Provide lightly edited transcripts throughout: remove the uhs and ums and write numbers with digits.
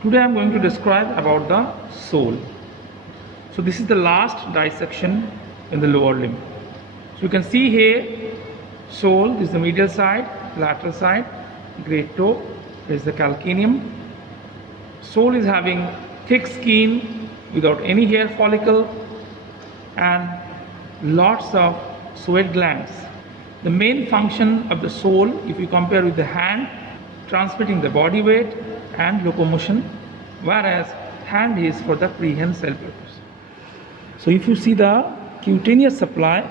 Today I am going to describe about the sole. So this is the last dissection in the lower limb. So you can see here, sole is the medial side, lateral side, great toe is the calcaneum. Sole is having thick skin without any hair follicle and lots of sweat glands. The main function of the sole, if you compare with the hand, transmitting the body weight and locomotion, whereas hand is for the prehensile purpose. So if you see the cutaneous supply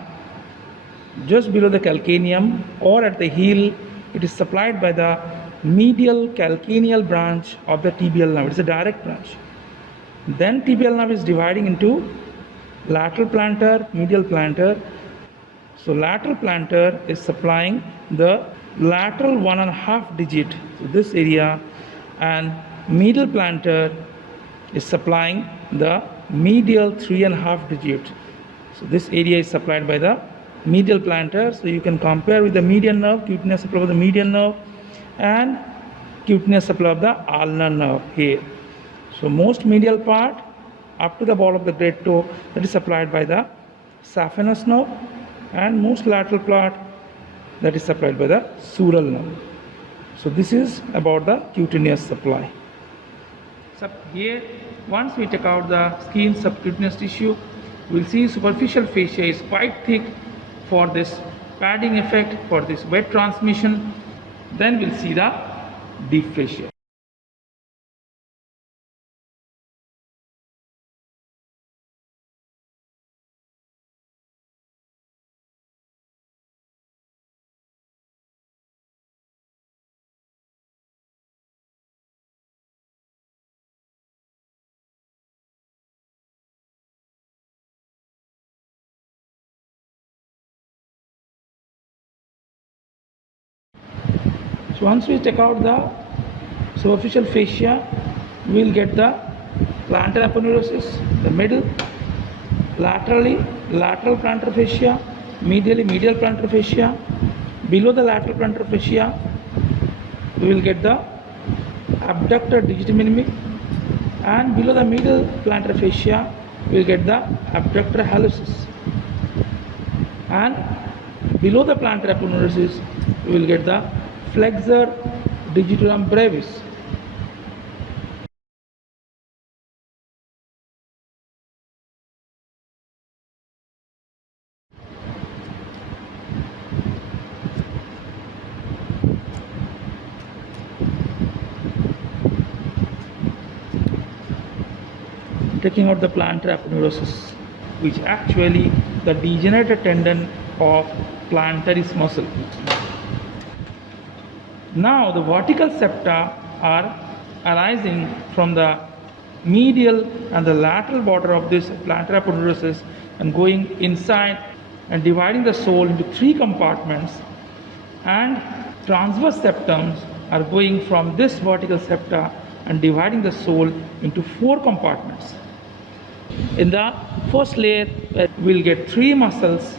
just below the calcaneum or at the heel, it is supplied by the medial calcaneal branch of the tibial nerve. It is a direct branch. Then tibial nerve is dividing into lateral plantar, medial plantar. So lateral plantar is supplying the lateral 1.5 digit to this area, and medial plantar is supplying the medial 3.5 digit. So this area is supplied by the medial plantar. So you can compare with the median nerve, cutaneous supply of the median nerve, and cutaneous supply of the ulnar nerve here. So most medial part up to the ball of the great toe, that is supplied by the saphenous nerve, and most lateral part that is supplied by the sural nerve. So this is about the cutaneous supply. So here, once we take out the skin subcutaneous tissue, we will see superficial fascia is quite thick for this padding effect, for this wet transmission. Then we will see the deep fascia. So once we take out the superficial fascia, we will get the plantar aponeurosis, the middle, laterally lateral plantar fascia, medially medial plantar fascia. Below the lateral plantar fascia, we will get the abductor digiti minimi, and below the medial plantar fascia, we will get the abductor hallucis, and below the plantar aponeurosis, we will get the flexor digitorum brevis. Taking out the plantar aponeurosis, which actually the degenerated tendon of plantaris muscle. Now the vertical septa are arising from the medial and the lateral border of this plantar aponeurosis and going inside and dividing the sole into 3 compartments, and transverse septums are going from this vertical septa and dividing the sole into 4 compartments. In the first layer, we will get 3 muscles: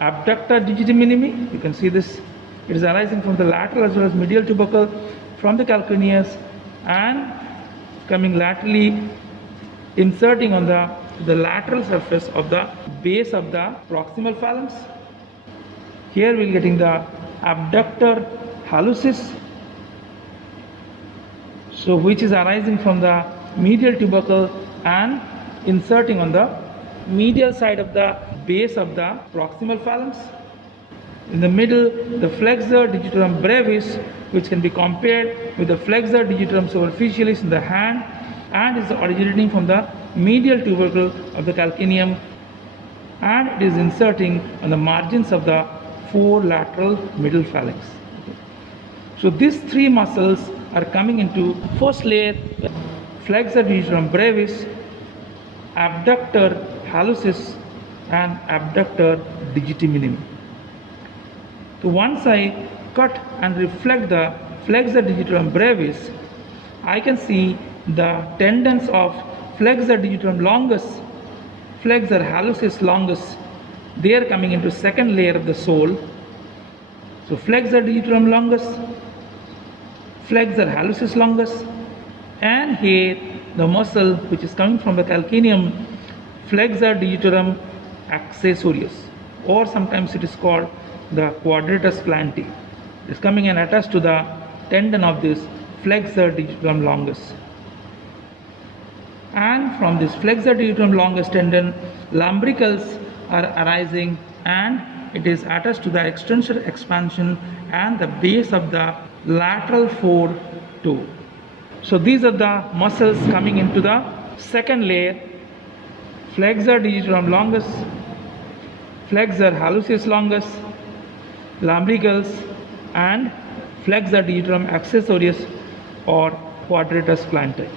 abductor digiti minimi, you can see this, it is arising from the lateral as well as medial tubercle from the calcaneus and coming laterally, inserting on the lateral surface of the base of the proximal phalanx. Here we are getting the abductor hallucis, so which is arising from the medial tubercle and inserting on the medial side of the base of the proximal phalanx. In the middle, the flexor digitorum brevis, which can be compared with the flexor digitorum superficialis in the hand, and is originating from the medial tubercle of the calcaneum, and it is inserting on the margins of the 4 lateral middle phalanx. So these 3 muscles are coming into first layer: flexor digitorum brevis, abductor hallucis, and abductor digiti minimi. So once I cut and reflect the flexor digitorum brevis, I can see the tendons of flexor digitorum longus, flexor hallucis longus, they are coming into second layer of the sole. So flexor digitorum longus, flexor hallucis longus, And here the muscle which is coming from the calcaneum, flexor digitorum accessorius, or sometimes it is called the quadratus plantae. It is coming and attached to the tendon of this flexor digitorum longus. And from this flexor digitorum longus tendon, lumbricals are arising, and it is attached to the extensor expansion and the base of the lateral forefoot. So these are the muscles coming into the second layer: flexor digitorum longus, flexor hallucis longus, lumbricals, and flexor digitorum accessorius or quadratus plantae.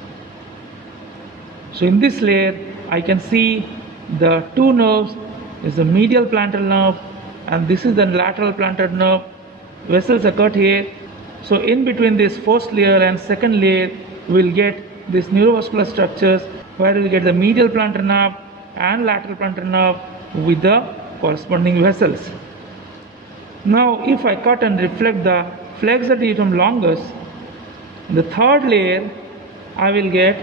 So in this layer I can see the two nerves is the medial plantar nerve, and this is the lateral plantar nerve. Vessels occur here. So in between this first layer and second layer we will get these neurovascular structures where we will get the medial plantar nerve and lateral plantar nerve with the corresponding vessels. Now if I cut and reflect the flexor digitorum longus, in the third layer I will get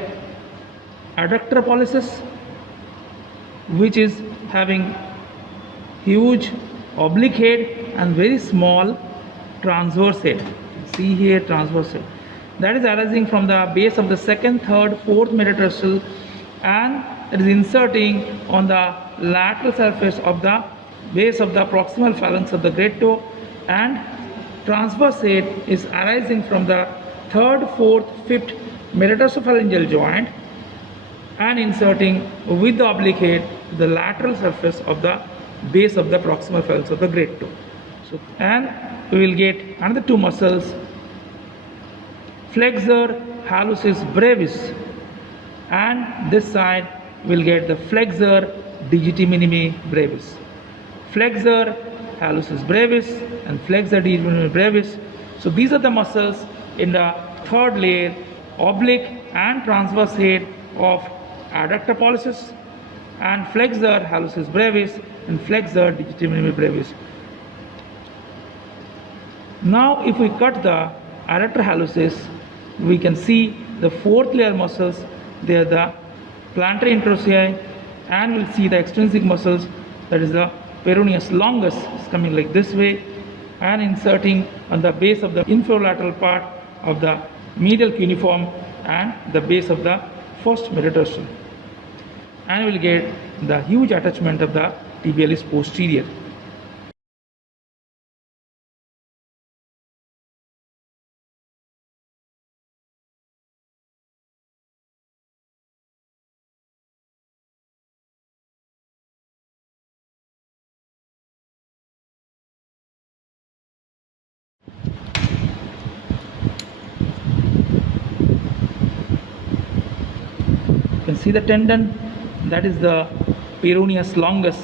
adductor pollicis, which is having huge oblique head and very small transverse head. See here, transverse head. That is arising from the base of the second, third, fourth metatarsal, and it is inserting on the lateral surface of the base of the proximal phalanx of the great toe, and transverse head is arising from the third, fourth, fifth metatarsophalangeal joint and inserting with the oblique head the lateral surface of the base of the proximal phalanx of the great toe. So, and we will get another two muscles, flexor hallucis brevis, and this side will get the flexor digiti minimi brevis. Flexor hallucis brevis and flexor digiti minimi brevis. So these are the muscles in the third layer, oblique and transverse head of adductor pollicis, and flexor hallucis brevis and flexor digiti minimi brevis. Now if we cut the adductor hallucis, we can see the fourth layer muscles. They are the plantar interossei, and we'll see the extrinsic muscles, that is the peroneus longus is coming like this way and inserting on the base of the inferolateral part of the medial cuneiform and the base of the first metatarsal, and we'll get the huge attachment of the tibialis posterior. You can see the tendon, that is the peroneus longus,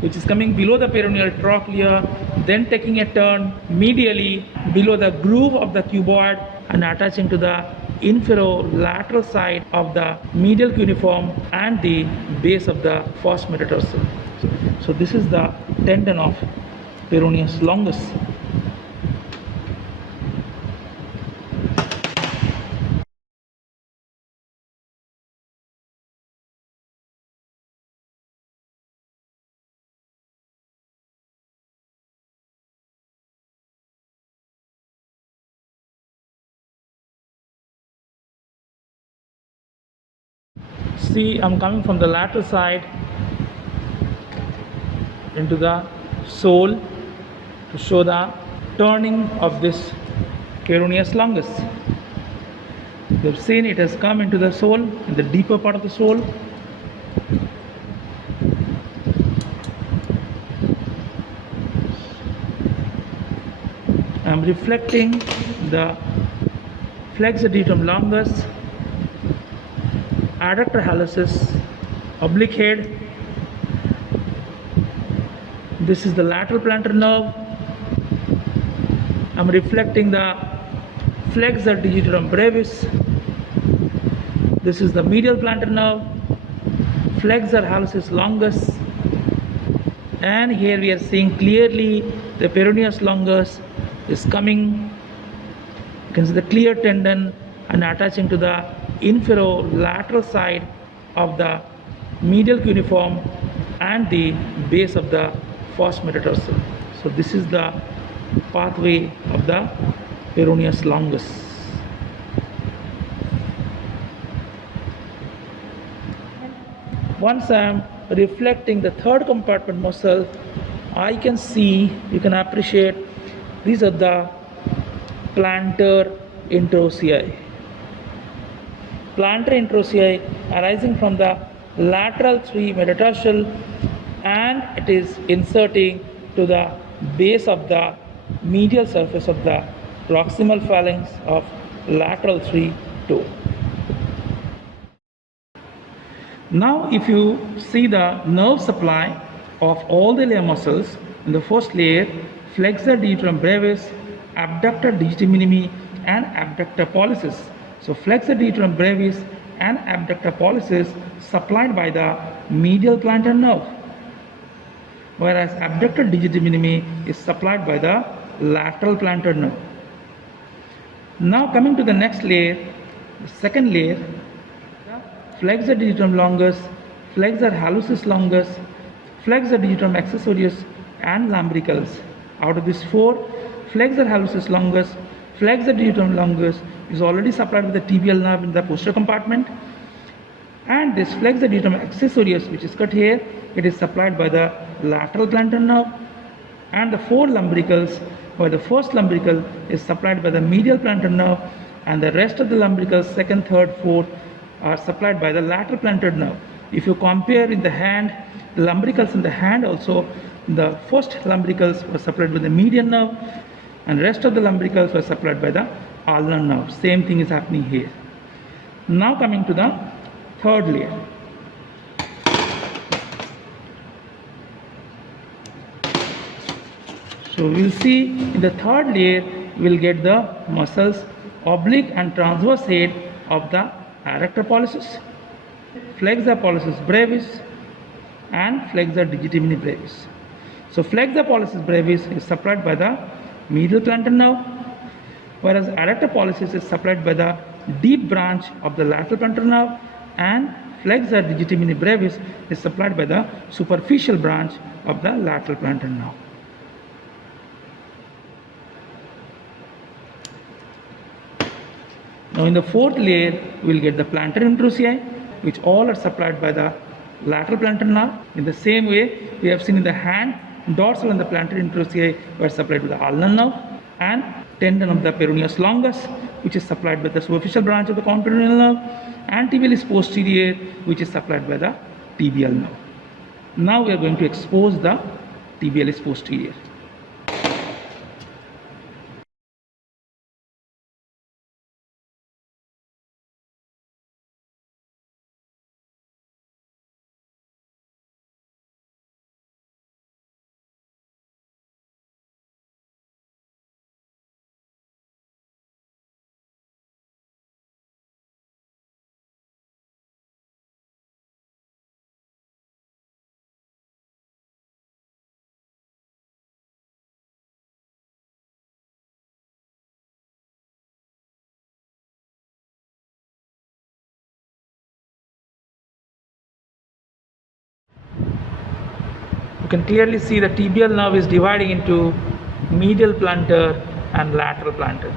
which is coming below the peroneal trochlea, then taking a turn medially below the groove of the cuboid and attaching to the inferolateral side of the medial cuneiform and the base of the first metatarsal. So this is the tendon of peroneus longus. See, I'm coming from the lateral side into the sole to show the turning of this peroneus longus. You have seen it has come into the sole, in the deeper part of the sole. I am reflecting the flexor digitorum longus, adductor hallucis, oblique head. This is the lateral plantar nerve. I am reflecting the flexor digitorum brevis. This is the medial plantar nerve, flexor hallucis longus, and here we are seeing clearly the peroneus longus is coming. You can see the clear tendon and attaching to the inferolateral side of the medial cuneiform and the base of the first metatarsal. So this is the pathway of the peroneus longus. Once I am reflecting the third compartment muscle, I can see, you can appreciate, these are the plantar interossei. Plantar interossei arising from the lateral 3 metatarsal, and it is inserting to the base of the medial surface of the proximal phalanx of lateral 3 toe. Now if you see the nerve supply of all the layer muscles, in the first layer, flexor digitorum brevis, abductor digiti minimi and abductor pollicis. So flexor digitorum brevis and abductor pollicis supplied by the medial plantar nerve, whereas abductor digiti minimi is supplied by the lateral plantar nerve. Now coming to the next layer, the second layer, flexor digitorum longus, flexor hallucis longus, flexor digitorum accessorius and lumbricals. Out of these four, flexor hallucis longus, flexor digitorum longus is already supplied with the tibial nerve in the posterior compartment, and this flexor digitorum accessorius, which is cut here, it is supplied by the lateral plantar nerve, and the four lumbricals, where the first lumbrical is supplied by the medial plantar nerve, and the rest of the lumbricals, second, third, fourth, are supplied by the lateral plantar nerve. If you compare in the hand, the lumbricals in the hand also, the first lumbricals were supplied by the median nerve, and rest of the lumbricals were supplied by the ulnar nerve. Same thing is happening here. Now coming to the third layer. So we'll see in the third layer, we'll get the muscles oblique and transverse head of the adductor pollicis, flexor pollicis brevis and flexor digiti minimi brevis. So flexor pollicis brevis is supplied by the medial plantar nerve, whereas adductor pollicis is supplied by the deep branch of the lateral plantar nerve, and flexor digiti minimi brevis is supplied by the superficial branch of the lateral plantar nerve. Now in the fourth layer, we will get the plantar interossei, which all are supplied by the lateral plantar nerve. In the same way, we have seen in the hand, dorsal and the plantar interossei were supplied with the ulnar nerve, and tendon of the peroneus longus, which is supplied by the superficial branch of the conperoneal nerve, and tibialis posterior, which is supplied by the tibial nerve. Now we are going to expose the tibialis posterior. You can clearly see the tibial nerve is dividing into medial plantar and lateral plantar.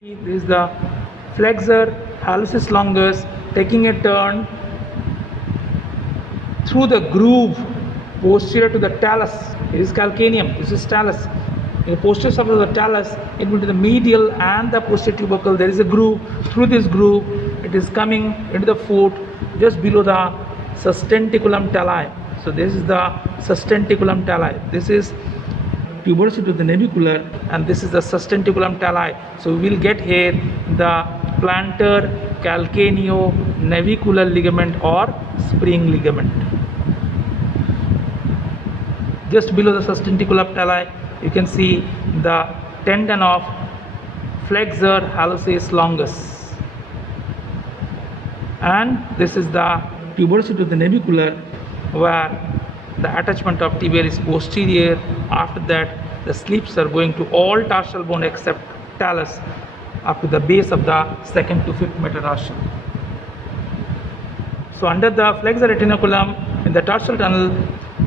This is the flexor hallucis longus taking a turn through the groove posterior to the talus. It is calcaneum, this is talus. In the posterior surface of the talus, in between the medial and the posterior tubercle, there is a groove. Through this groove, it is coming into the foot just below the sustentaculum talli. So this is the sustentaculum talli. This is tuberosity of the navicular, and this is the sustentaculum talli. So we will get here the plantar calcaneo-navicular ligament or spring ligament. Just below the sustentacular patella, you can see the tendon of flexor hallucis longus. And this is the tuberosity of the navicular, where the attachment of tibial is posterior. After that, the slips are going to all tarsal bone except talus up to the base of the 2nd to 5th metatarsal. So under the flexor retinaculum in the tarsal tunnel,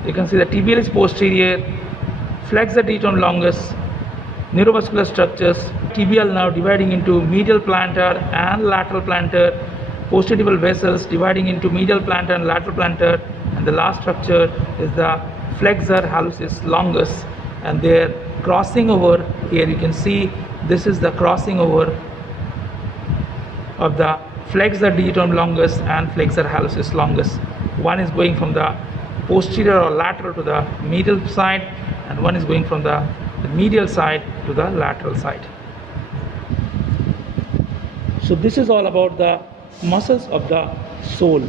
you can see the tibial is posterior, flexor digitum longus, neurovascular structures, tibial nerve dividing into medial plantar and lateral plantar, posterior vessels dividing into medial plantar and lateral plantar, and the last structure is the flexor hallucis longus, and they're crossing over. Here you can see this is the crossing over of the flexor digitum longus and flexor hallucis longus. One is going from the posterior or lateral to the medial side, and one is going from the medial side to the lateral side. So this is all about the muscles of the sole.